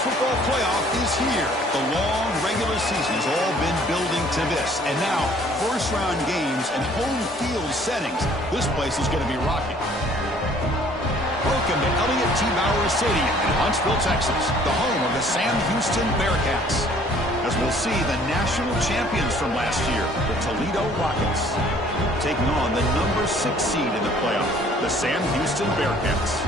football playoff is here. The long regular season has all been building to this. And now, first-round games and home field settings. This place is going to be rocking. Welcome to Elliott T. Bauer Stadium in Huntsville, Texas, the home of the Sam Houston Bearcats. As we'll see the national champions from last year, the Toledo Rockets, taking on the number 6 seed in the playoff, the Sam Houston Bearcats.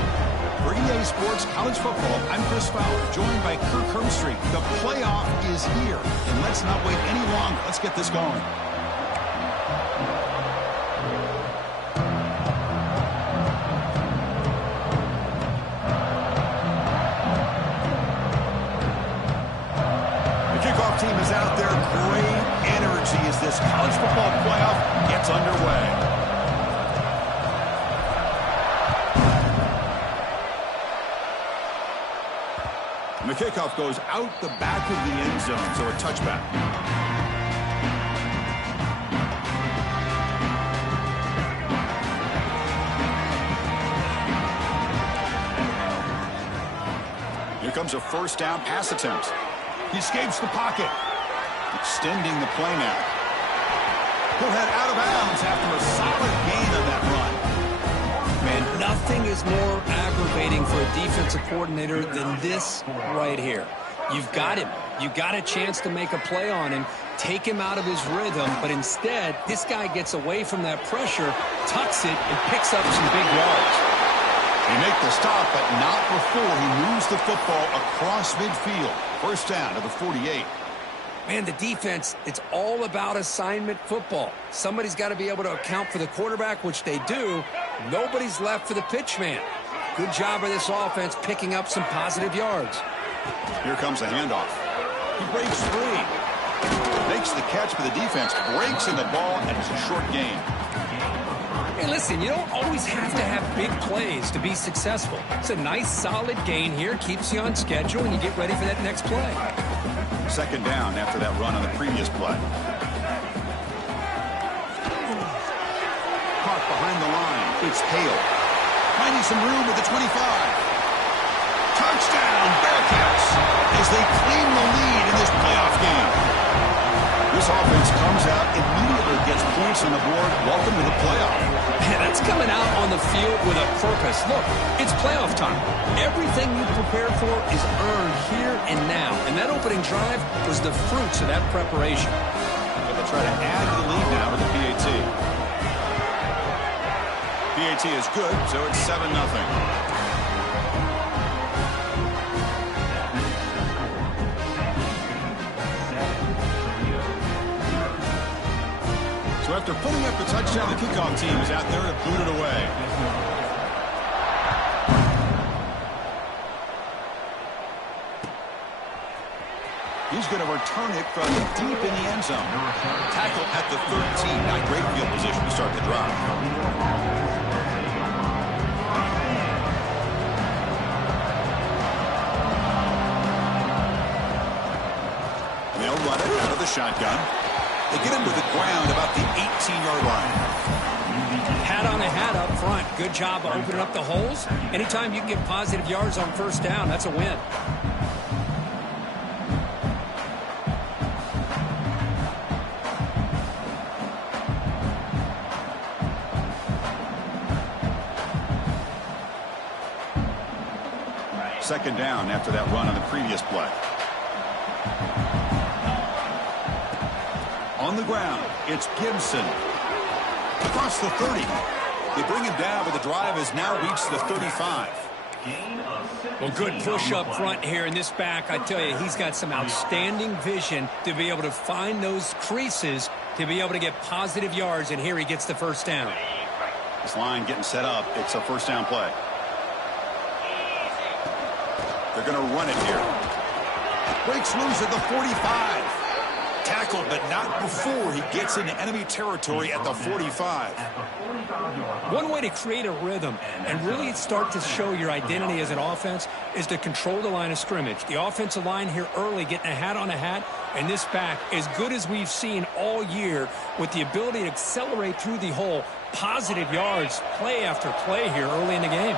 For EA Sports College Football, I'm Chris Fowler, joined by Kirk Herbstreit. The playoff is here, and let's not wait any longer. Let's get this going. The kickoff team is out there. Great energy as this college football playoff gets underway. And the kickoff goes out the back of the end zone, so a touchback. Here comes a first down pass attempt. He escapes the pocket, extending the play now. He'll head out of bounds after a solid gain on that run. Man, nothing is more aggravating for a defensive coordinator than this right here. You've got him. You've got a chance to make a play on him, take him out of his rhythm, but instead, this guy gets away from that pressure, tucks it, and picks up some big yards. They make the stop, but not before he moves the football across midfield. First down to the 48. Man, the defense, it's all about assignment football. Somebody's got to be able to account for the quarterback, which they do. Nobody's left for the pitch man. Good job of this offense picking up some positive yards. Here comes the handoff. He breaks free. Makes the catch for the defense. Breaks in the ball, and it's a short gain. Hey, listen, you don't always have to have big plays to be successful. It's a nice, solid gain here. Keeps you on schedule, and you get ready for that next play. Second down after that run on the previous play. Caught behind the line. It's Hale. Finding some room at the 25. Touchdown, Bearcats, as they claim the lead in this playoff game. This offense comes out immediately, gets points on the board. Welcome to the playoff. Man, that's coming out on the field with a purpose. Look, it's playoff time. Everything you prepare for is earned here and now. And that opening drive was the fruits of that preparation. They'll try to add to the lead now with the PAT. PAT is good, so it's 7-0. So after putting up the touchdown, the kickoff team is out there to boot it away. He's going to return it from deep in the end zone. Tackle at the 13. Not great field position to start the drive. They'll run it out of the shotgun. They get him to the ground about the 18-yard line. Hat on a hat up front. Good job of opening up the holes. Anytime you can get positive yards on first down, that's a win. Second down after that run on the previous play. On the ground, it's Gibson. Across the 30. They bring him down, but the drive has now reached the 35. Well, good push up front here in this back. I tell you, he's got some outstanding vision to be able to find those creases to be able to get positive yards, and here he gets the first down. This line getting set up. It's a first down play. They're going to run it here. Breaks loose at the 45. Tackled, but not before he gets into enemy territory at the 45. One way to create a rhythm and really start to show your identity as an offense is to control the line of scrimmage. The offensive line here early getting a hat on a hat, and this back as good as we've seen all year with the ability to accelerate through the hole. Positive yards, play after play here early in the game.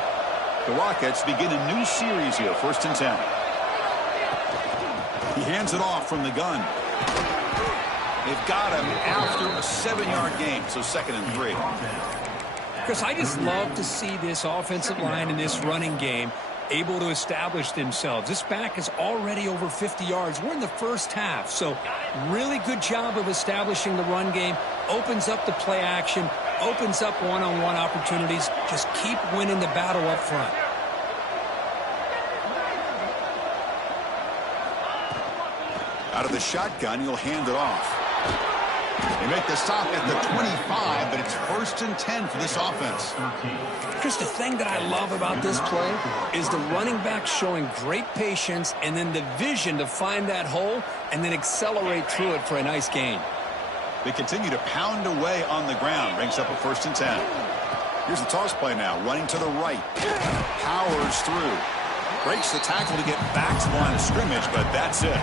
The Rockets begin a new series here, 1st and 10. hands it off from the gun. They've got him after a 7-yard gain, so 2nd and 3. Chris, I just love to see this offensive line in this running game able to establish themselves. This back is already over 50 yards. We're in the first half, so really good job of establishing the run game. Opens up the play action, opens up one-on-one opportunities. Just keep winning the battle up front. Out of the shotgun, he'll hand it off. They make the stop at the 25, but it's 1st and 10 for this offense. Chris, the thing that I love about this play is the running back showing great patience and then the vision to find that hole and then accelerate through it for a nice gain. They continue to pound away on the ground. Brings up a 1st and 10. Here's the toss play now. Running to the right. Powers through. Breaks the tackle to get back to the line of scrimmage, but that's it.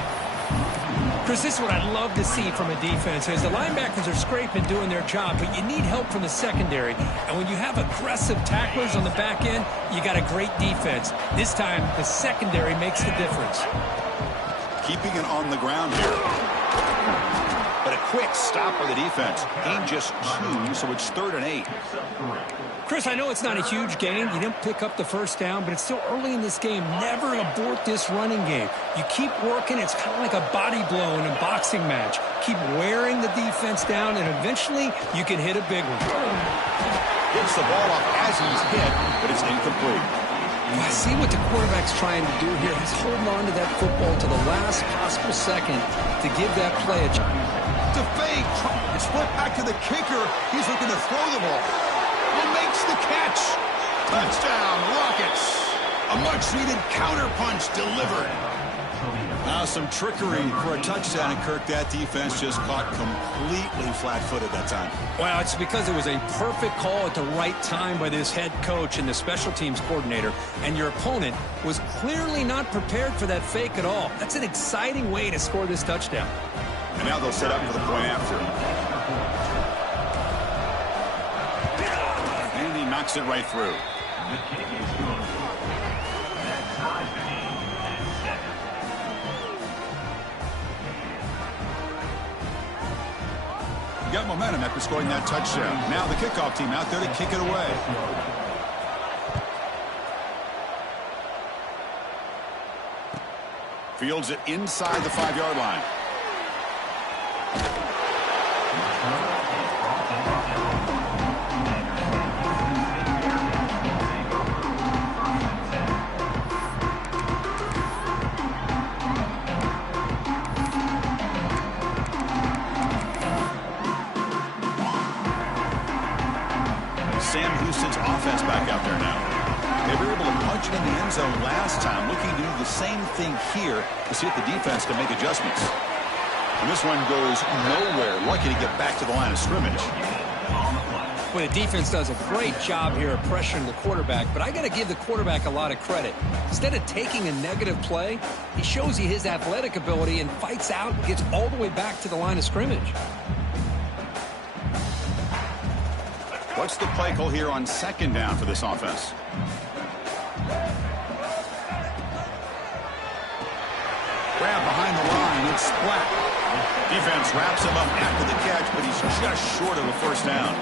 Chris, this is what I love to see from a defense is the linebackers are scraping, doing their job, but you need help from the secondary. And when you have aggressive tacklers on the back end, you got a great defense. This time, the secondary makes the difference. Keeping it on the ground here. But a quick stop by the defense. Gain just 2, so it's 3rd and 8. Chris, I know it's not a huge gain. You didn't pick up the 1st down, but it's still early in this game. Never abort this running game. You keep working. It's kind of like a body blow in a boxing match. Keep wearing the defense down, and eventually you can hit a big one. Gets the ball off as he's hit, but it's incomplete. I see what the quarterback's trying to do here. He's holding on to that football to the last possible second to give that play a chance. To fake. It's flipped back to the kicker. He's looking to throw the ball. He makes the catch. Touchdown, Rockets. A much-needed counter-punch delivered. Now some trickery for a touchdown, and Kirk, that defense just caught completely flat-footed that time. Well, it's because it was a perfect call at the right time by this head coach and the special teams coordinator, and your opponent was clearly not prepared for that fake at all. That's an exciting way to score this touchdown. And now they'll set up for the point after. And he knocks it right through. Got momentum after scoring that touchdown. Now the kickoff team out there to kick it away. Fields it inside the 5-yard line. Sam Houston's offense back out there now. They were able to punch it in the end zone last time, looking to do the same thing here to see if the defense can make adjustments. And this one goes nowhere, lucky to get back to the line of scrimmage. Well, the defense does a great job here of pressuring the quarterback, but I got to give the quarterback a lot of credit. Instead of taking a negative play, he shows you his athletic ability and fights out and gets all the way back to the line of scrimmage. What's the play call here on 2nd down for this offense? Grab behind the line, it's splat. Defense wraps him up after the catch, but he's just short of a 1st down.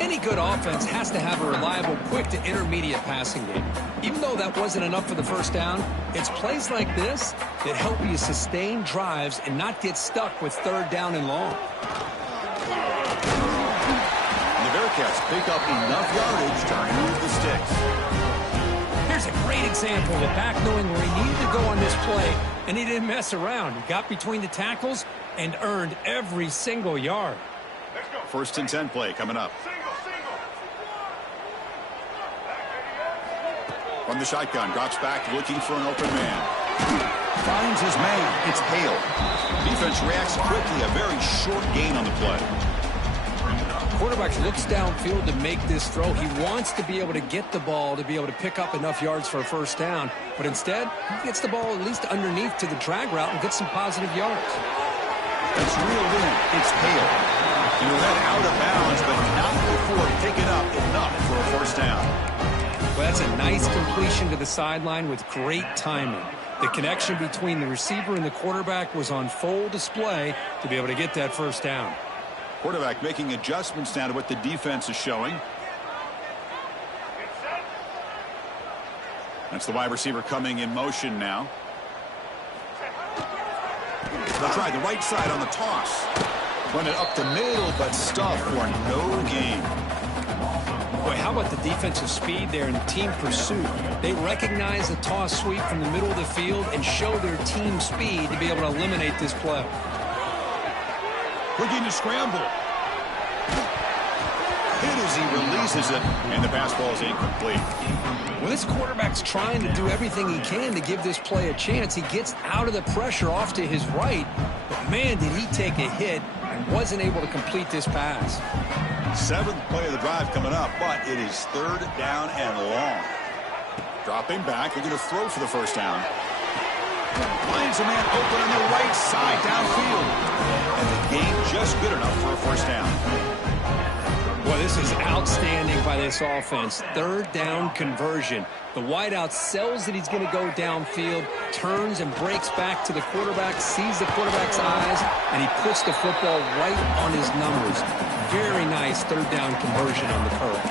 Any good offense has to have a reliable, quick to intermediate passing game. Even though that wasn't enough for the 1st down, it's plays like this that help you sustain drives and not get stuck with 3rd down and long. Bearcats pick up enough yardage to move the sticks. Here's a great example of the back knowing where he needed to go on this play, and he didn't mess around. He got between the tackles and earned every single yard. 1st and 10 play coming up. From the shotgun, drops back looking for an open man. Finds his man. It's Hale. Defense reacts quickly. A very short gain on the play. Quarterback looks downfield to make this throw. He wants to be able to get the ball to be able to pick up enough yards for a 1st down. But instead, he gets the ball at least underneath to the drag route and gets some positive yards. It's reeled in. It's Hale. He'll head out of bounds, but not before picking up enough for a 1st down. Well, that's a nice completion to the sideline with great timing. The connection between the receiver and the quarterback was on full display to be able to get that first down. Quarterback making adjustments now to what the defense is showing. That's the wide receiver coming in motion now. They'll try the right side on the toss. Run it up the middle, but stuff for no gain. Boy, how about the defensive speed there and team pursuit? They recognize the toss sweep from the middle of the field and show their team speed to be able to eliminate this play. Looking to scramble. Hit as he releases it, and the pass ball is incomplete. Well, this quarterback's trying to do everything he can to give this play a chance. He gets out of the pressure off to his right, but man, did he take a hit and wasn't able to complete this pass. 7th play of the drive coming up, but it is 3rd down and long. Dropping back, looking to throw for the first down. Finds a man open on the right side downfield. And the gain just good enough for a first down. Boy, this is outstanding by this offense. 3rd down conversion. The wideout sells that he's going to go downfield, turns and breaks back to the quarterback, sees the quarterback's eyes, and he puts the football right on his numbers. Very nice 3rd down conversion on the curve.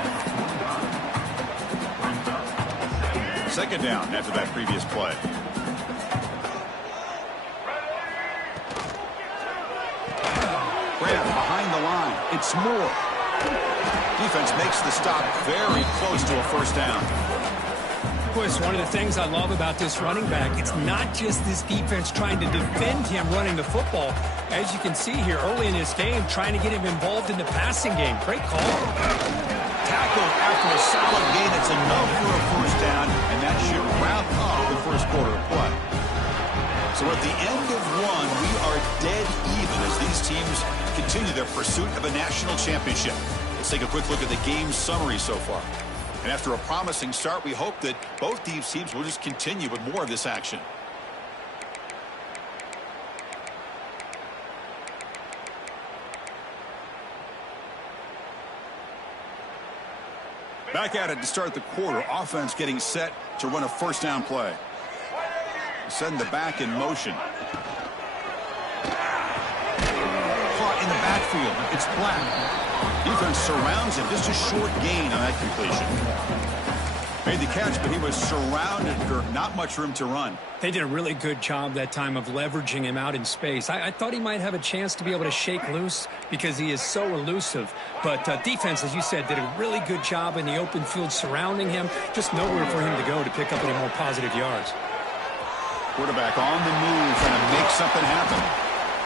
2nd down after that previous play. Graham behind the line. It's Moore. Defense makes the stop very close to a first down. Boy, it's one of the things I love about this running back. It's not just this defense trying to defend him running the football. As you can see here early in this game, trying to get him involved in the passing game. Great call. Tackled after a solid gain. It's enough for a first down, and that should wrap up the first quarter of play. So at the end of one, we are dead even as these teams continue their pursuit of a national championship. Let's take a quick look at the game summary so far. And after a promising start, we hope that both these teams will just continue with more of this action. Back at it to start the quarter. Offense getting set to run a first down play. Send the back in motion. Caught in the backfield. It's Black. Defense surrounds him. Just a short gain on that completion. Made the catch, but he was surrounded for not much room to run. They did a really good job that time of leveraging him out in space. I thought he might have a chance to be able to shake loose because he is so elusive. But defense, as you said, did a really good job in the open field surrounding him. Just nowhere for him to go to pick up any more positive yards. Quarterback on the move, trying to make something happen.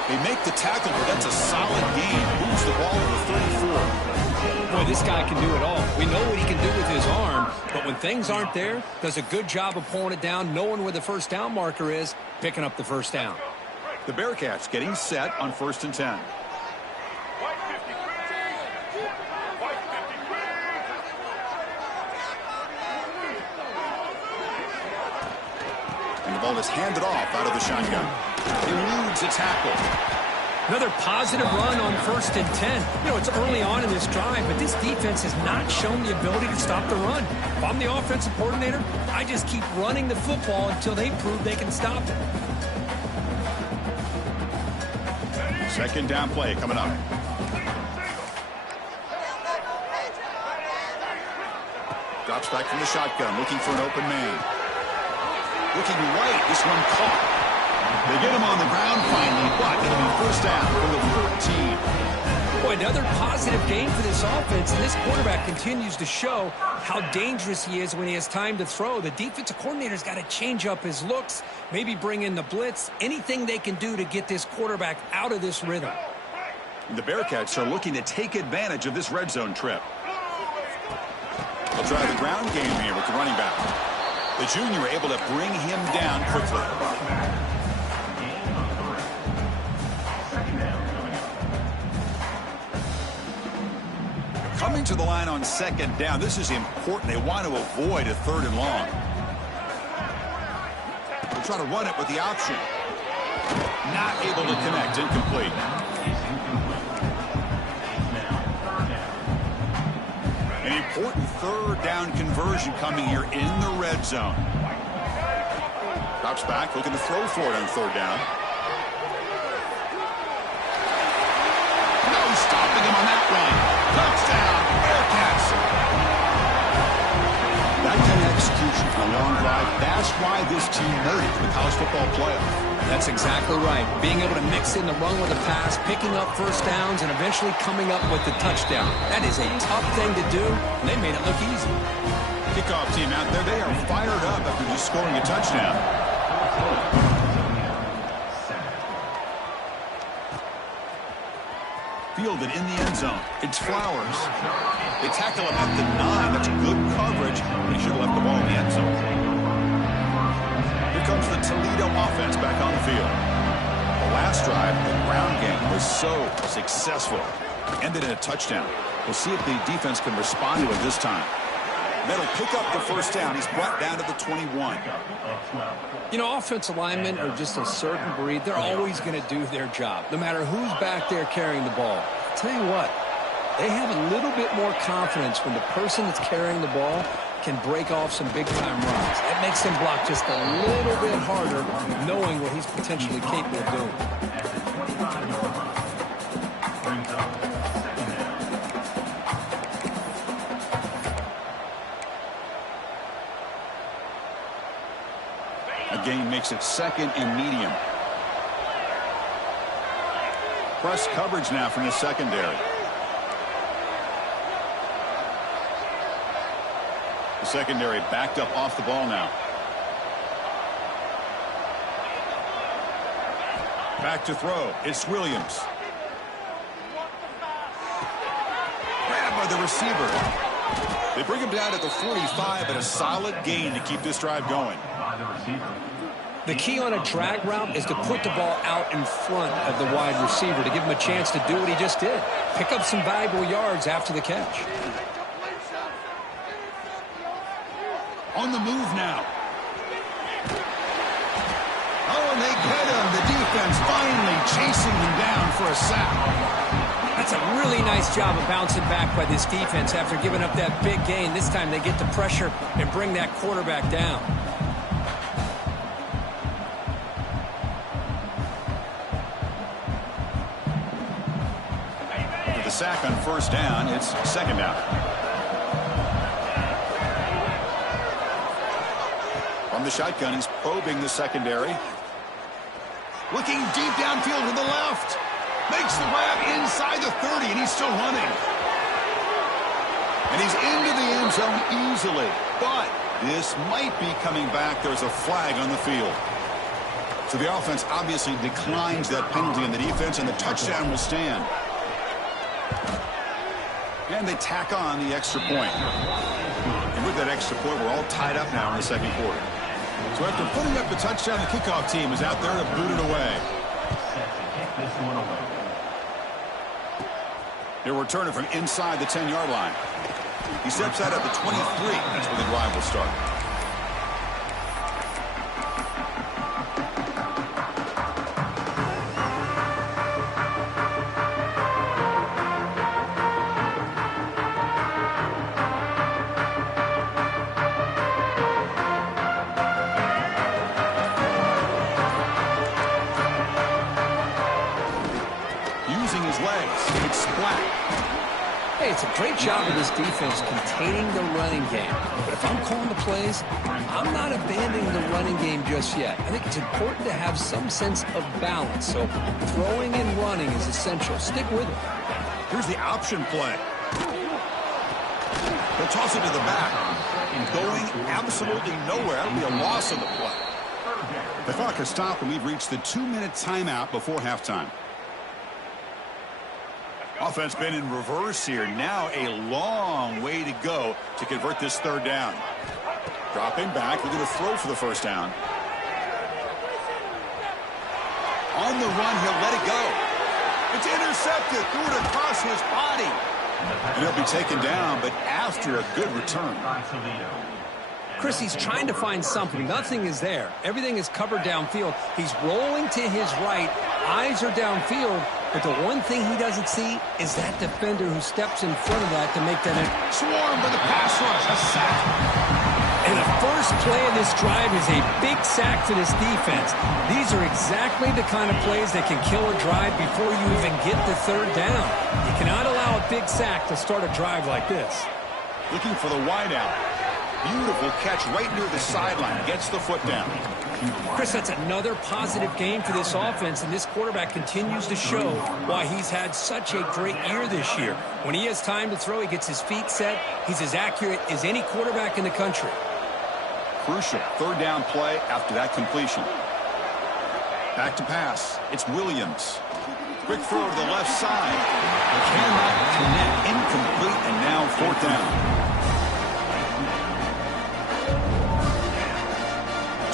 They make the tackle, but that's a solid gain. Moves the ball to the 34. Boy, this guy can do it all. We know what he can do with his arm, but when things aren't there, does a good job of pulling it down, knowing where the first down marker is, picking up the first down. The Bearcats getting set on 1st and 10. And the ball is handed off out of the shotgun. Eludes a tackle. Another positive run on 1st and 10. You know, it's early on in this drive, but this defense has not shown the ability to stop the run. If I'm the offensive coordinator, I just keep running the football until they prove they can stop it. 2nd down play coming up. Drops back from the shotgun, looking for an open man. Looking right, this one caught. They get him on the ground finally, but it'll be first down from the 14. Boy, another positive game for this offense, and this quarterback continues to show how dangerous he is when he has time to throw. The defensive coordinator's got to change up his looks, maybe bring in the blitz, anything they can do to get this quarterback out of this rhythm. The Bearcats are looking to take advantage of this red zone trip. They'll try the ground game here with the running back. The junior able to bring him down quickly. Coming to the line on 2nd down. This is important. They want to avoid a 3rd and long. They'll try to run it with the option. Not able to connect. Incomplete. An important 3rd down conversion coming here in the red zone. Drops back, looking to throw for it on third down. No stopping him on that run. Touchdown, Bearcats. That kind of execution for a long drive, that's why this team made it to the college football playoff. That's exactly right. Being able to mix in the run with the pass, picking up first downs, and eventually coming up with the touchdown. That is a tough thing to do, and they made it look easy. Kickoff team out there, they are fired up after just scoring a touchdown. Fielded in the end zone. It's Flowers. They tackle him at the 9. That's good coverage. They should have left the ball in the end zone. Here comes the Toledo offense back on the field. The last drive, the ground game, was so successful. Ended in a touchdown. We'll see if the defense can respond to it this time. That'll pick up the first down. He's brought down to the 21. You know, offensive linemen are just a certain breed. They're always going to do their job, no matter who's back there carrying the ball. I'll tell you what, they have a little bit more confidence when the person that's carrying the ball can break off some big-time runs. That makes him block just a little bit harder, knowing what he's potentially capable of doing. Gain makes it second and medium. Press coverage now from the secondary. The secondary backed up off the ball now. Back to throw. It's Williams. Grabbed by the receiver. They bring him down to the 45, but a solid gain to keep this drive going. The key on a drag route is to put the ball out in front of the wide receiver to give him a chance to do what he just did. Pick up some valuable yards after the catch. On the move now. Oh, and they get him. The defense finally chasing him down for a sack. That's a really nice job of bouncing back by this defense after giving up that big gain. This time they get the pressure and bring that quarterback down. Sack on first down. It's second down. From the shotgun, he's probing the secondary. Looking deep downfield to the left. Makes the grab inside the 30, and he's still running. And he's into the end zone easily. But this might be coming back. There's a flag on the field. So the offense obviously declines that penalty on the defense, and the touchdown will stand. And they tack on the extra point. And with that extra point, we're all tied up now in the second quarter. So after putting up the touchdown, the kickoff team is out there to boot it away. They're returning from inside the 10-yard line. He steps out at the 23. That's where the drive will start. Hey, it's a great job of this defense containing the running game. But if I'm calling the plays, I'm not abandoning the running game just yet. I think it's important to have some sense of balance. So throwing and running is essential. Stick with it. Here's the option play. They'll toss it to the back. Going absolutely nowhere. That'll be a loss of the play. The clock has stopped, and we've reached the 2-minute timeout before halftime. Offense been in reverse here. Now a long way to go to convert this third down. Dropping back. We're going to throw for the first down. On the run, he'll let it go. It's intercepted. Threw it across his body. And he'll be taken down, but after a good return. Chris, he's trying to find something. Nothing is there. Everything is covered downfield. He's rolling to his right. Eyes are downfield. But the one thing he doesn't see is that defender who steps in front of that to make that in. Swarmed by the pass rush. A sack. And the first play of this drive is a big sack for this defense. These are exactly the kind of plays that can kill a drive before you even get the third down. You cannot allow a big sack to start a drive like this. Looking for the wideout. Beautiful catch right near the sideline. Gets the foot down. Chris, that's another positive game for this offense, and this quarterback continues to show why he's had such a great year this year. When he has time to throw, he gets his feet set. He's as accurate as any quarterback in the country. Crucial third down play after that completion. Back to pass. It's Williams. Quick throw to the left side. They cannot connect. Incomplete, and now fourth down.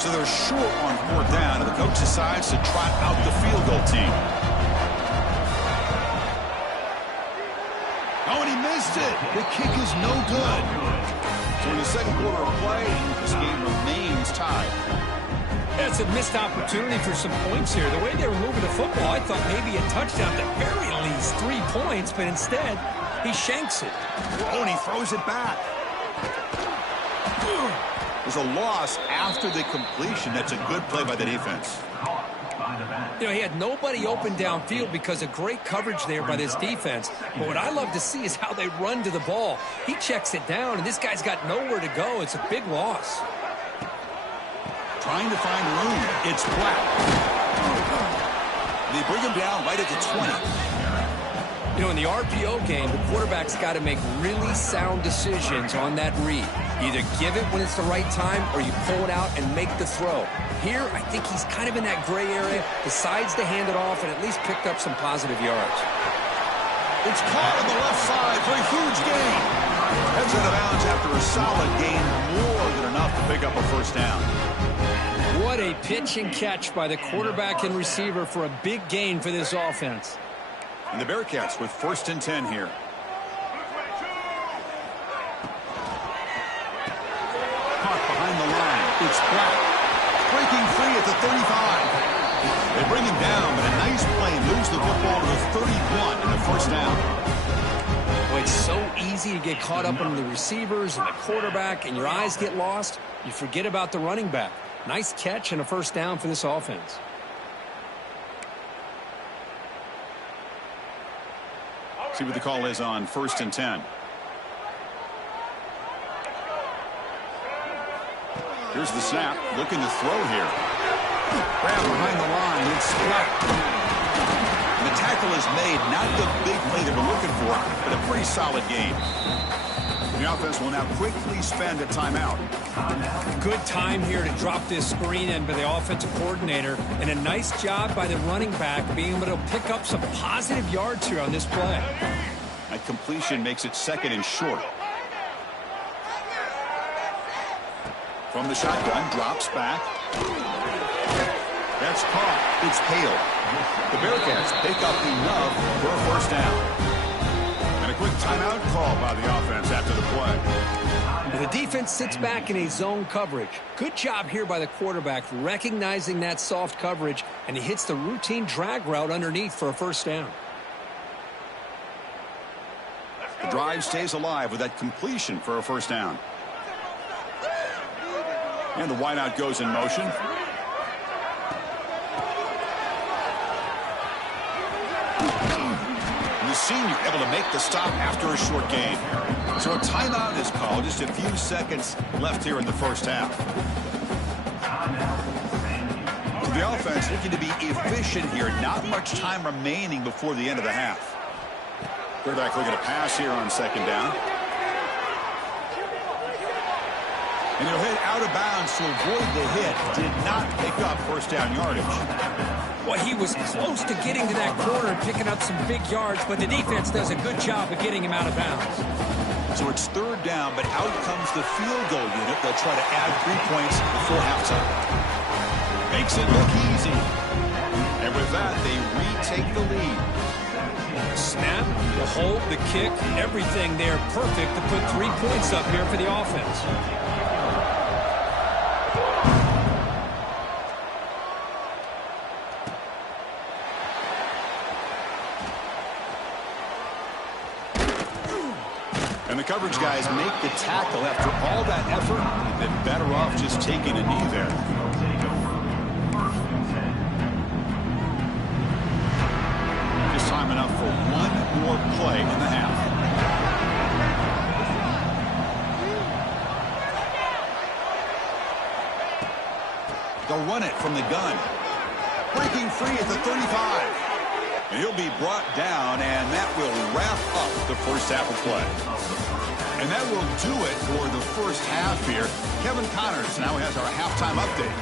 So they're short on fourth down, and the coach decides to trot out the field goal team. Oh, and he missed it. The kick is no good. So in the second quarter of play, this game remains tied. That's a missed opportunity for some points here. The way they were moving the football, I thought maybe a touchdown, at the very least 3 points, but instead, he shanks it. Oh, and he throws it back. There's a loss after the completion. That's a good play by the defense. You know, he had nobody open downfield because of great coverage there by this defense. But what I love to see is how they run to the ball. He checks it down, and this guy's got nowhere to go. It's a big loss. Trying to find room. It's Black. They bring him down right at the 20. You know, in the RPO game, the quarterback's got to make really sound decisions on that read. Either give it when it's the right time or you pull it out and make the throw. Here, I think he's kind of in that gray area, decides to hand it off and at least picked up some positive yards. It's caught on the left side for a huge gain. Heads out of bounds after a solid gain, more than enough to pick up a first down. What a pitch and catch by the quarterback and receiver for a big gain for this offense. And the Bearcats with 1st and 10 here. Caught behind the line. It's Black. Breaking free at the 35. They bring him down, but a nice play moves the football to the 31 and a first down. Well, it's so easy to get caught up in the receivers and the quarterback, and your eyes get lost. You forget about the running back. Nice catch and a first down for this offense. See what the call is on 1st and 10. Here's the snap. Looking to throw here. Grab behind the line. It's Black. The tackle is made. Not the big play they were looking for, but a pretty solid game. The offense will now quickly spend a timeout. Good time here to drop this screen in by the offensive coordinator, and a nice job by the running back being able to pick up some positive yards here on this play. That completion makes it 2nd and short. From the shotgun, drops back. That's caught. It's Hale. The Bearcats pick up enough for a first down. And a quick timeout call by the offense after the play. The defense sits back in a zone coverage. Good job here by the quarterback recognizing that soft coverage, and he hits the routine drag route underneath for a first down. The drive stays alive with that completion for a first down. And the wideout goes in motion. And the senior able to make the stop after a short gain. So a timeout is called. Just a few seconds left here in the first half. So the offense looking to be efficient here. Not much time remaining before the end of the half. Quarterback looking to pass here on 2nd down. And he'll hit out of bounds to avoid the hit. Did not pick up first down yardage. Well, he was close to getting to that corner and picking up some big yards, but the defense does a good job of getting him out of bounds. So it's 3rd down, but out comes the field goal unit. They'll try to add 3 points before halftime. Makes it look easy. And with that, they retake the lead. Snap, the hold, the kick, everything there perfect to put 3 points up here for the offense. And the coverage guys make the tackle. After all that effort, they've been better off just taking a knee there. Just time enough for one more play in the half. They'll run it from the gun. Breaking free at the 35. And he'll be brought down, and that will wrap up the first half of play. And that will do it for the first half here. Kevin Connors now has our halftime update.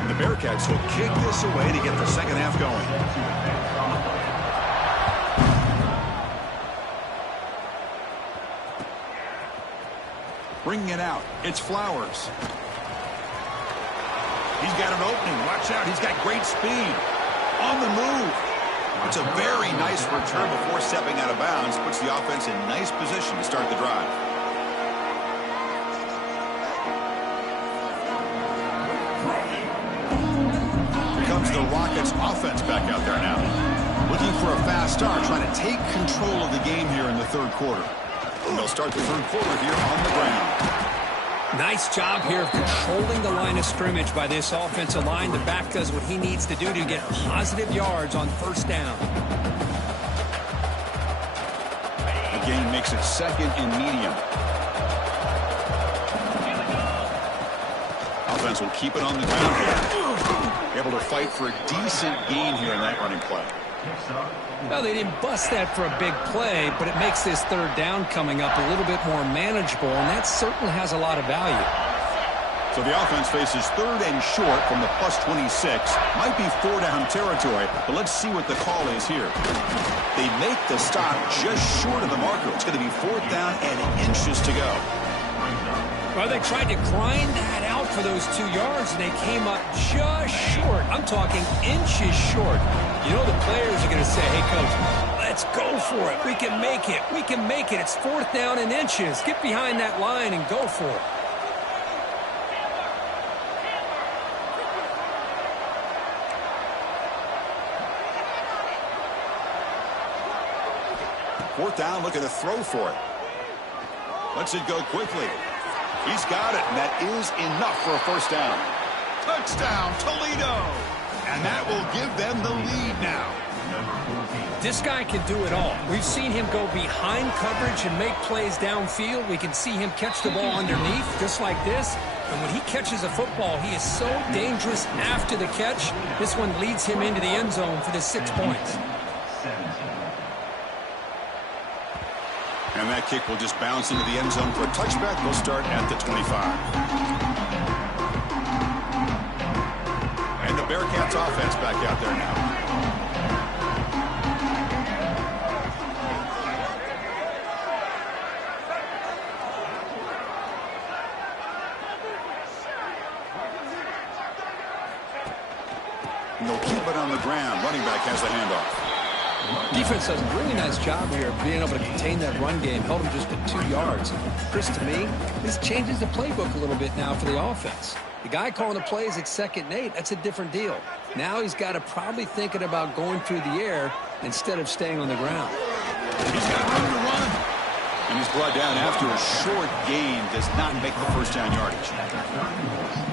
And the Bearcats will kick this away to get the second half going. Bringing it out, it's Flowers. He's got an opening. Watch out. He's got great speed. On the move. It's a very nice return before stepping out of bounds. Puts the offense in nice position to start the drive. Here comes the Rockets offense back out there now. Looking for a fast start, trying to take control of the game here in the third quarter. And they'll start the third quarter here on the ground. Nice job here of controlling the line of scrimmage by this offensive line. The back does what he needs to do to get positive yards on first down. The game makes it second and medium. Offense will keep it on the ground here. Able to fight for a decent gain here in that running play. Well, they didn't bust that for a big play, but it makes this third down coming up a little bit more manageable, and that certainly has a lot of value. So the offense faces third and short from the plus 26. Might be four-down territory, but let's see what the call is here. They make the stop just short of the marker. It's going to be fourth down and inches to go. Well, they tried to grind that out for those 2 yards, and they came up just short. I'm talking inches short. You know the players are going to say, hey, Coach, let's go for it. We can make it. We can make it. It's fourth down and inches. Get behind that line and go for it. Fourth down, looking to throw for it. Lets it go quickly. He's got it, and that is enough for a first down. Touchdown, Toledo! And that will give them the lead now. This guy can do it all. We've seen him go behind coverage and make plays downfield. We can see him catch the ball underneath, just like this. And when he catches a football, he is so dangerous after the catch. This one leads him into the end zone for the 6 points. And that kick will just bounce into the end zone for a touchback. They'll start at the 25. And the Bearcats offense back out there now. And they'll keep it on the ground. Running back has the handoff. Defense does a really nice job here of being able to contain that run game. Held him just at 2 yards. Chris, to me, this changes the playbook a little bit now for the offense. The guy calling the plays at 2nd and 8, that's a different deal. Now he's got to probably thinking about going through the air instead of staying on the ground. He's got room to run. And he's brought down after a short gain. Does not make the first down yardage.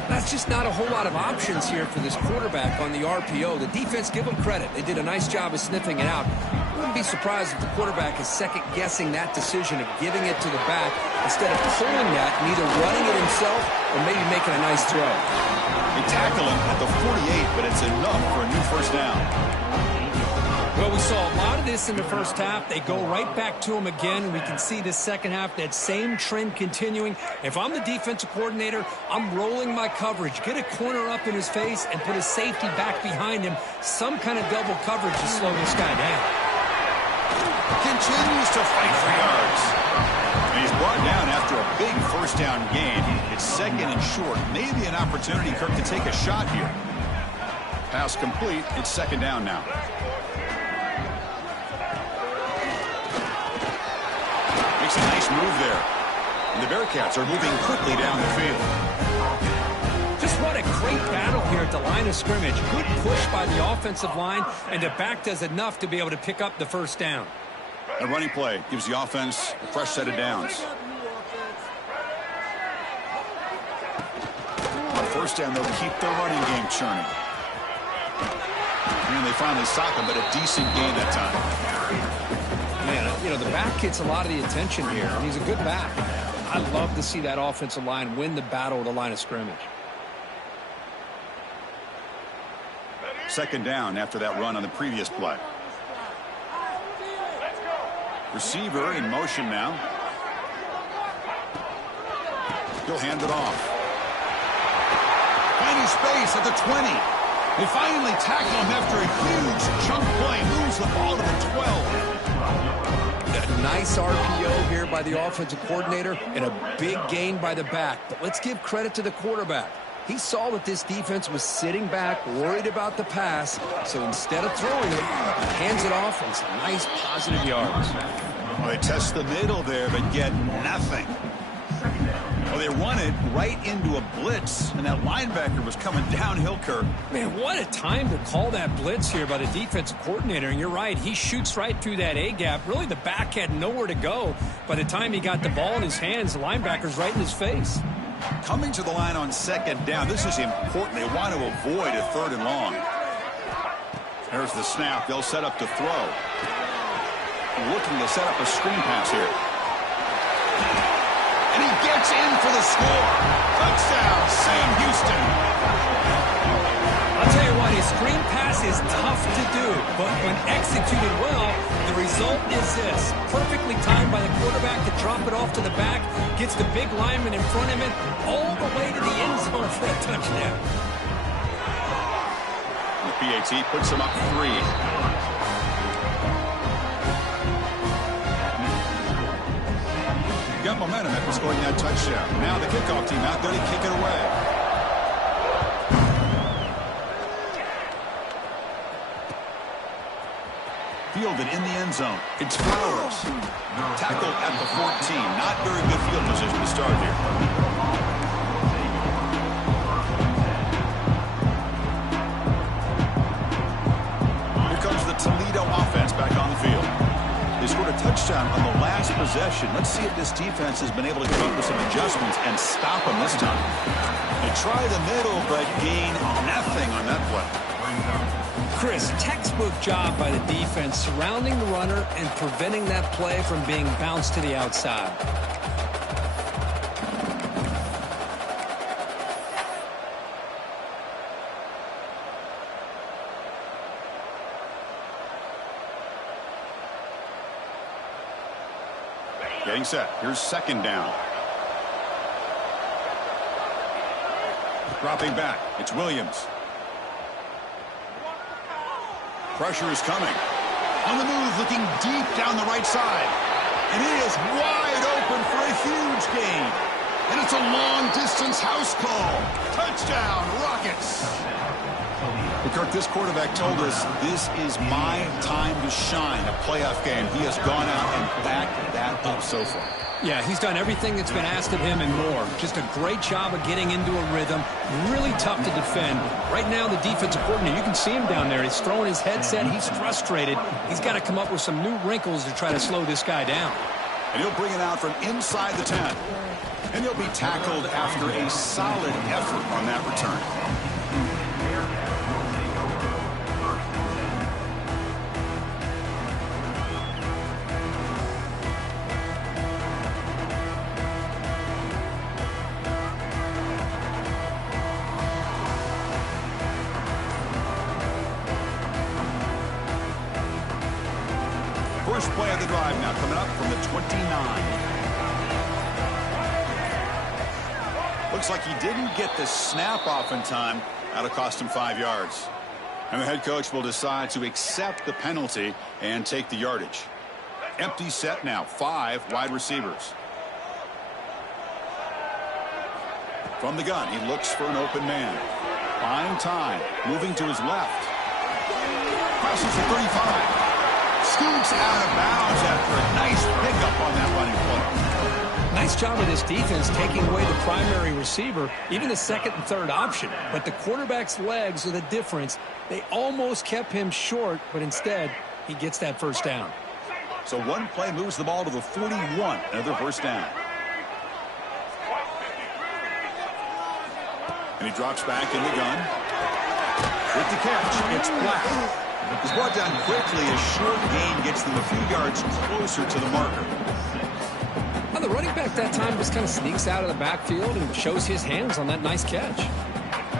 That's just not a whole lot of options here for this quarterback on the RPO. The defense, give them credit. They did a nice job of sniffing it out. I wouldn't be surprised if the quarterback is second-guessing that decision of giving it to the back instead of pulling that and either running it himself or maybe making a nice throw. They tackle him at the 48, but it's enough for a new first down. Well, we saw a lot of this in the first half. They go right back to him again, and we can see the second half, that same trend continuing. If I'm the defensive coordinator, I'm rolling my coverage. Get a corner up in his face and put a safety back behind him. Some kind of double coverage to slow this guy down. Continues to fight for yards. And he's brought down after a big first down gain. It's 2nd and short. Maybe an opportunity, Kirk, to take a shot here. Pass complete. It's 2nd down now. Makes a nice move there. And the Bearcats are moving quickly down the field. Just What a great battle here at the line of scrimmage. Good push by the offensive line, and the back does enough to be able to pick up the first down. A running play gives the offense a fresh set of downs. On first down, they'll keep their running game churning. And they finally stop him, but a decent gain that time. Man, you know, the back gets a lot of the attention here, and he's a good back. I love to see that offensive line win the battle at the line of scrimmage. Second down after that run on the previous play. Receiver in motion now. He'll hand it off. Finding space at the 20. They finally tackle him after a huge chunk play. Moves the ball to the 12. A nice RPO here by the offensive coordinator and a big gain by the back. But let's give credit to the quarterback. He saw that this defense was sitting back, worried about the pass, so instead of throwing it, he hands it off and some nice positive yards. Well, they test the middle there, but get nothing. Well, they run it right into a blitz, and that linebacker was coming downhill, Kirk. Man, what a time to call that blitz here by the defensive coordinator. And you're right, he shoots right through that A-gap. Really, the back had nowhere to go. By the time he got the ball in his hands, the linebacker's right in his face. Coming to the line on second down, this is important. They want to avoid a third and long. There's the snap. They'll set up to throw. Looking to set up a screen pass here. And he gets in for the score. Touchdown, Sam Houston. I'll tell you what, his screen pass is tough to do, but when executed well, the result is this. Perfectly timed by the quarterback to drop it off to the back, gets the big lineman in front of him, all the way to the end zone for a touchdown. The PAT puts him up 3. Got momentum after scoring that touchdown. Now the kickoff team out there to kick it away. Fielded in the end zone. It's Flowers. Tackled at the 14. Not very good field position to start here. Here comes the Toledo offense back on the field. They scored a touchdown on the last possession. Let's see if this defense has been able to come up with some adjustments and stop them this time. They try the middle, but gain nothing on that play. Chris, textbook job by the defense surrounding the runner and preventing that play from being bounced to the outside. Getting set. Here's second down. Dropping back. It's Williams. Pressure is coming. On the move, looking deep down the right side. And he is wide open for a huge gain. And it's a long-distance house call. Touchdown, Rockets. Kirk, this quarterback told us this is my time to shine, a playoff game. He has gone out and backed that up so far. Yeah, he's done everything that's been asked of him and more. Just a great job of getting into a rhythm. Really tough to defend. Right now, the defensive coordinator, you can see him down there. He's throwing his headset. He's frustrated. He's got to come up with some new wrinkles to try to slow this guy down. And he'll bring it out from inside the 10. And he'll be tackled after a solid effort on that return. First play of the drive now coming up from the 29. Looks like he didn't get the snap off in time. That'll cost him 5 yards. And the head coach will decide to accept the penalty and take the yardage. Empty set now. 5 wide receivers. From the gun, he looks for an open man. Buying time. Moving to his left. Crosses the 35. Scoots out of bounds after a nice pickup on that running play. Nice job of this defense taking away the primary receiver, even the second and third option. But the quarterback's legs are the difference. They almost kept him short, but instead, he gets that first down. So one play moves the ball to the 41, another first down. And he drops back in the gun. With the catch, it's Black. He's brought down quickly. A short gain gets them a few yards closer to the marker. Well, the running back that time just kind of sneaks out of the backfield and shows his hands on that nice catch.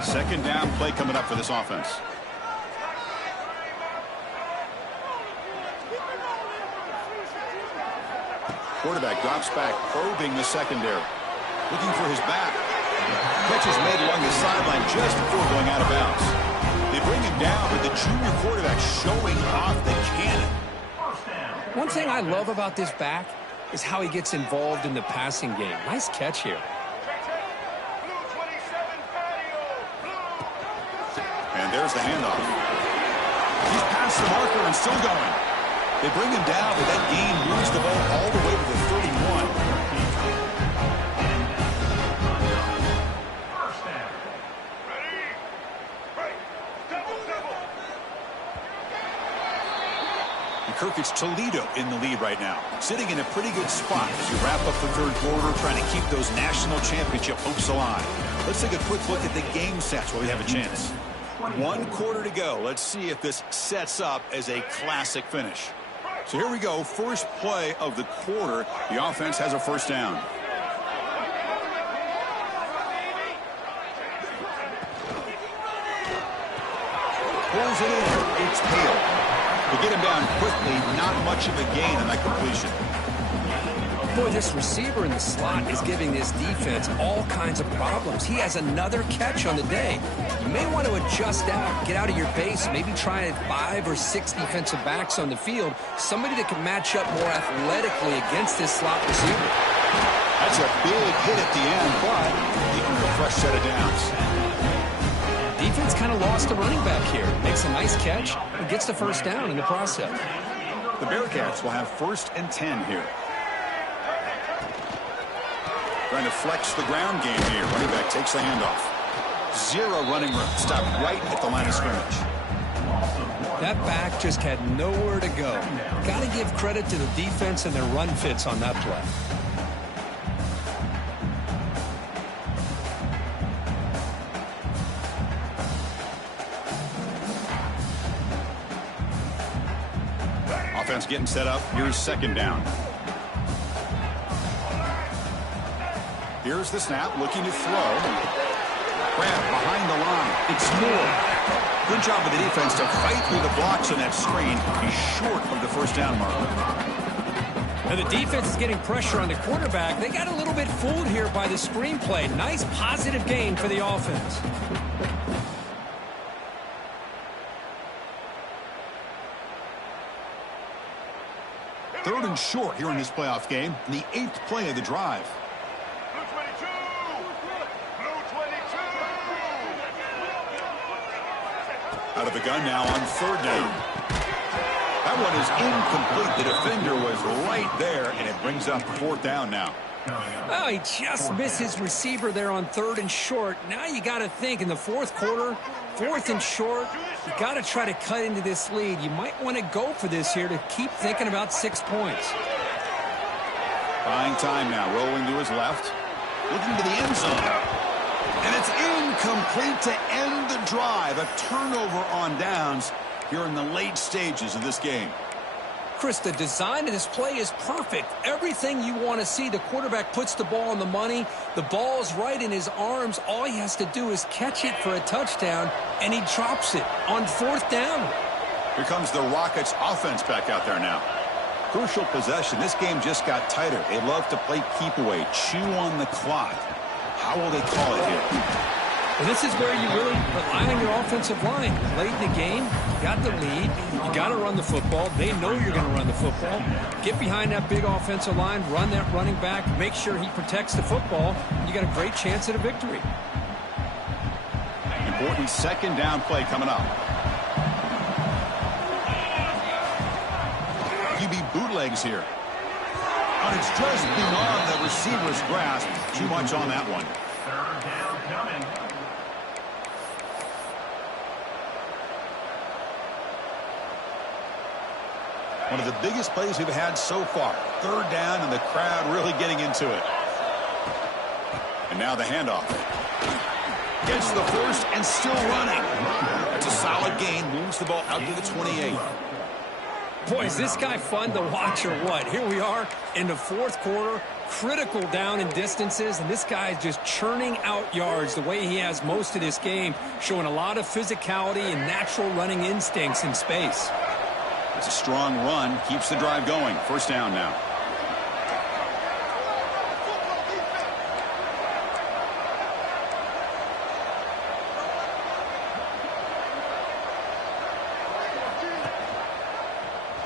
Second down play coming up for this offense. Quarterback drops back, probing the secondary. Looking for his back. Catch is made along the sideline just before going out of bounds. They bring him down, but the junior quarterback showing off the cannon. One thing I love about this back is how he gets involved in the passing game. Nice catch here. And there's the handoff. He's past the marker and still going. They bring him down, but that gain moves the ball all the way to the 31. Kirkich Toledo in the lead right now, sitting in a pretty good spot as you wrap up the third quarter, trying to keep those national championship hopes alive. Let's take a quick look at the game stats while we have a chance. 1 quarter to go. Let's see if this sets up as a classic finish. So here we go. First play of the quarter. The offense has a first down. Pulls it in. It's Hale. To get him down quickly, not much of a gain on that completion. Boy, this receiver in the slot is giving this defense all kinds of problems. He has another catch on the day. You may want to adjust out, get out of your base, maybe try 5 or 6 defensive backs on the field, somebody that can match up more athletically against this slot receiver. That's a big hit at the end, but he earned a fresh set of downs. Defense kind of lost a running back here. Makes a nice catch and gets the first down in the process. The Bearcats will have 1st and 10 here. Trying to flex the ground game here. Running back takes the handoff. 0 running room. Stopped right at the line of scrimmage. That back just had nowhere to go. Got to give credit to the defense and their run fits on that play. Offense getting set up. Here's second down. Here's the snap, looking to throw. Grab behind the line. It's Moore. Good job of the defense to fight through the blocks on that screen. He's short of the first down mark. Now the defense is getting pressure on the quarterback. They got a little bit fooled here by the screenplay. Nice positive gain for the offense. Third and short here in this playoff game. And the 8th play of the drive. Out of the gun now on 3rd down. That one is incomplete. The defender was right there, and it brings up 4th down now. Oh, he just missed his receiver there on 3rd and short. Now you got to think in the 4th quarter, 4th and short, you got to try to cut into this lead. You might want to go for this here to keep thinking about 6 points. Buying time now, rolling to his left. Looking to the end zone. And it's incomplete to end the drive. A turnover on downs here in the late stages of this game. Chris, the design of this play is perfect. Everything you want to see. The quarterback puts the ball on the money. The ball's right in his arms. All he has to do is catch it for a touchdown, and he drops it on 4th down. Here comes the Rockets offense back out there now. Crucial possession. This game just got tighter. They love to play keep away, chew on the clock. How will they call it here? Well, this is where you really rely on your offensive line. Late in the game, you got the lead. You got to run the football. They know you're going to run the football. Get behind that big offensive line, run that running back, make sure he protects the football. You got a great chance at a victory. Important 2nd down play coming up. QB bootlegs here. And it's just beyond the receiver's grasp. Too much on that one. Third down coming. One of the biggest plays we've had so far. Third down, and the crowd really getting into it. And now the handoff. Gets the first and still running. That's a solid gain. Moves the ball out to the 28. Boy, is this guy fun to watch or what? Here we are in the fourth quarter. Critical down in distances, and this guy is just churning out yards the way he has most of this game, showing a lot of physicality and natural running instincts in space. It's a strong run. Keeps the drive going. First down now.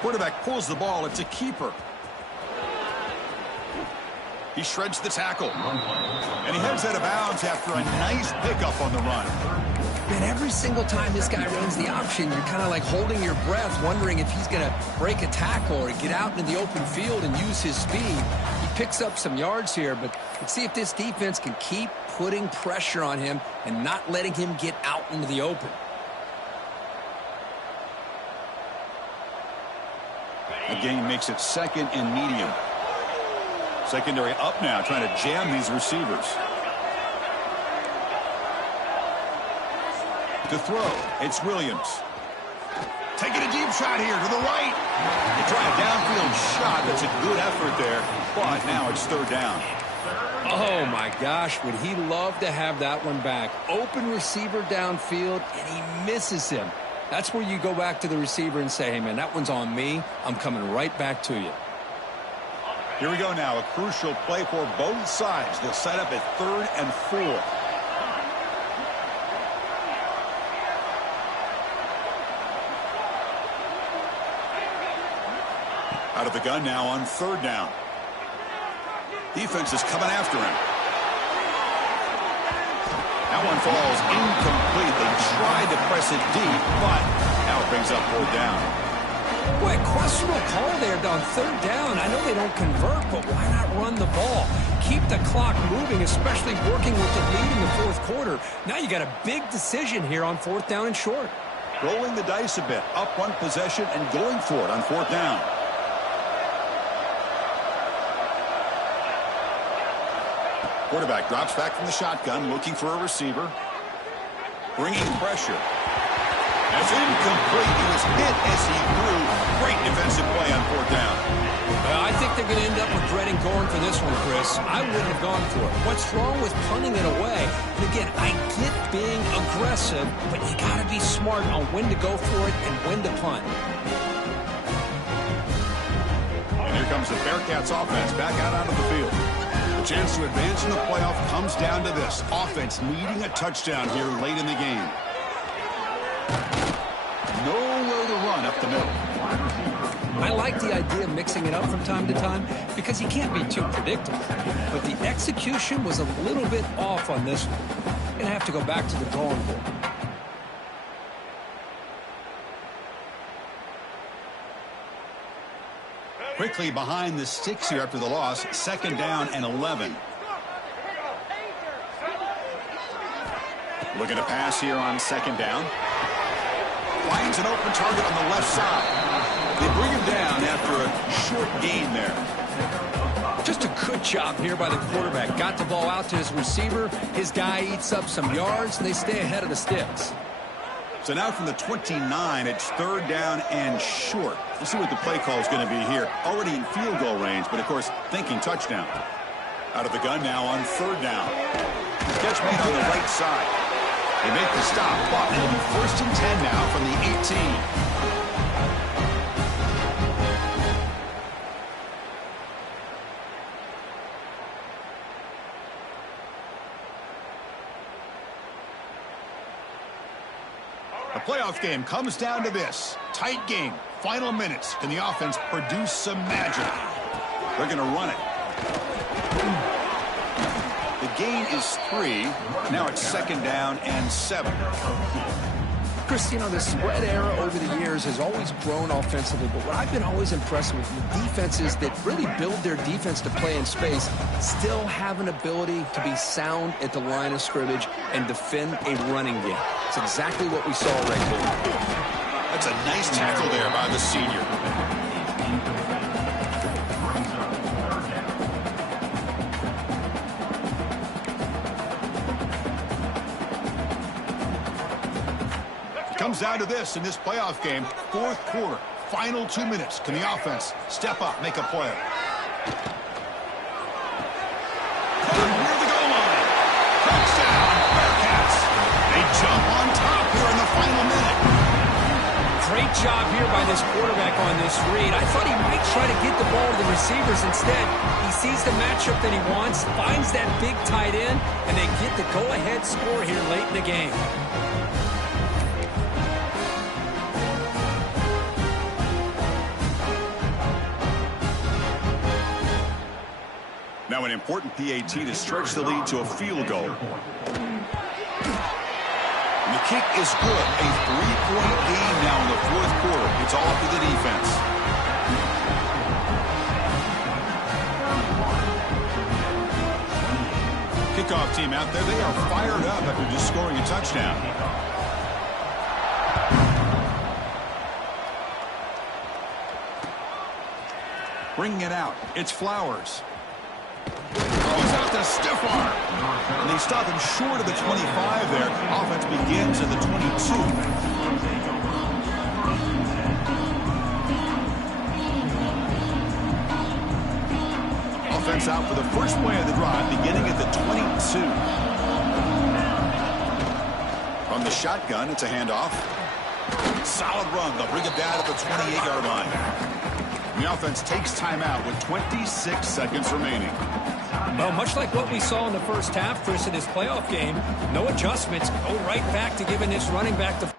Quarterback pulls the ball. It's a keeper. He shreds the tackle. And he heads out of bounds after a nice pickup on the run. Man, every single time this guy runs the option, you're kind of like holding your breath, wondering if he's going to break a tackle or get out into the open field and use his speed. He picks up some yards here, but let's see if this defense can keep putting pressure on him and not letting him get out into the open. The game makes it second and medium. Secondary up now, trying to jam these receivers. To throw, it's Williams. Taking a deep shot here to the right. They try a downfield shot. That's a good effort there, but now it's third down. Oh, my gosh, would he love to have that one back. Open receiver downfield, and he misses him. That's where you go back to the receiver and say, hey, man, that one's on me. I'm coming right back to you. Here we go now, a crucial play for both sides. They'll set up at 3rd and 4. Out of the gun now on 3rd down. Defense is coming after him. That one falls incomplete. They tried to press it deep, but now it brings up 4th down. Boy, questionable call there on 3rd down. I know they don't convert, but why not run the ball? Keep the clock moving, especially working with the lead in the 4th quarter. Now you got a big decision here on 4th down and short. Rolling the dice a bit, up one possession and going for it on 4th down. Quarterback drops back from the shotgun, looking for a receiver. Bringing pressure. That's incomplete. He was hit as he threw. Great defensive play on 4th down. Well, I think they're going to end up regretting going for this one, Chris. I wouldn't have gone for it. What's wrong with punting it away? And again, I get being aggressive, but you got to be smart on when to go for it and when to punt. And here comes the Bearcats offense back out onto the field. The chance to advance in the playoff comes down to this. Offense needing a touchdown here late in the game. Nowhere to run up the middle. I like the idea of mixing it up from time to time because you can't be too predictable. But the execution was a little bit off on this one. Going to have to go back to the drawing board. Quickly behind the sticks here after the loss. 2nd down and 11. Looking to pass here on 2nd down. Finds an open target on the left side. They bring him down after a short gain there. Just a good job here by the quarterback. Got the ball out to his receiver. His guy eats up some yards, and they stay ahead of the sticks. So now from the 29, it's 3rd down and short. Let's see what the play call is going to be here. Already in field goal range, but of course thinking touchdown. Out of the gun now on 3rd down. Catch made on the right side. They make the stop, but it'll be 1st and 10 now from the 18. The playoff game comes down to this. Tight game. Final minutes. Can the offense produce some magic? They're going to run it. The gain is 3. Now it's 2nd down and 7. Chris, you know, the spread era over the years has always grown offensively, but what I've been always impressed with the defenses that really build their defense to play in space still have an ability to be sound at the line of scrimmage and defend a running game. It's exactly what we saw right here. That's a nice tackle there by the senior. Comes down to this in this playoff game, fourth quarter, final 2 minutes. Can the offense step up, make a play? Near the goal line. Touchdown, Bearcats. They jump on top here in the final minute. Great job here by this quarterback on this read. I thought he might try to get the ball to the receivers. Instead, he sees the matchup that he wants, finds that big tight end, and they get the go-ahead score here late in the game. Now an important PAT to stretch the lead to a field goal. And the kick is good. A 3-point game now in the fourth quarter. It's all up to the defense. Kickoff team out there. They are fired up after just scoring a touchdown. Bringing it out. It's Flowers. Throws out the stiff arm. And they stop him short of the 25 there. Offense begins at the 22. Offense out for the first play of the drive, beginning at the 22. From the shotgun, it's a handoff. Solid run. They'll bring it down at the 28-yard line. And the offense takes timeout with 26 seconds remaining. Well, much like what we saw in the first half, Chris, in this playoff game, no adjustments. Go right back to giving this running back the